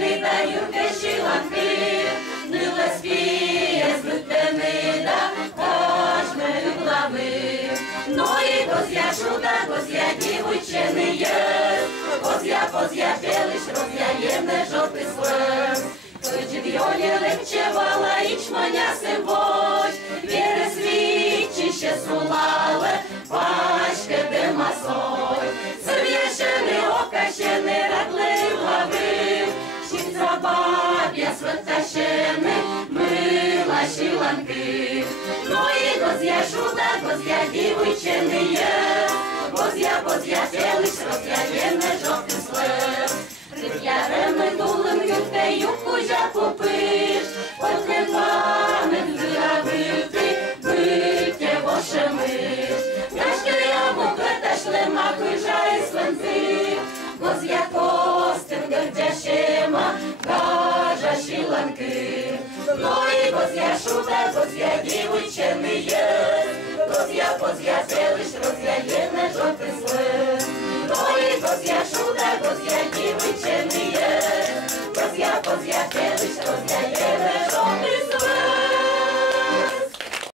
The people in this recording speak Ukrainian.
дівчини да юрки шиланки, не леспіє з лютени да кожної глави. Ну і козя шута, козя дівчини є, козя білиш, роз'яє не жовтий слез. Джив'йоні легчевала і чманя сивоч, віри свічі ще сулали, пачки димасой. Серв'ящений ока ще не рагли глави, щит забаб'я святащини, мила шиланки. Ну і козя шута, козя дівчини є, козя білиш, роз'яє не жовтий слез. Яреми дулем юрте юбку жа купиш, от не пам'ять виравити, биття вошемиш. Нашки ямука та шлема хижа і свинзи, козя костин гордящема, кажа шиланки. Ну і козя шута, козя дівчини є,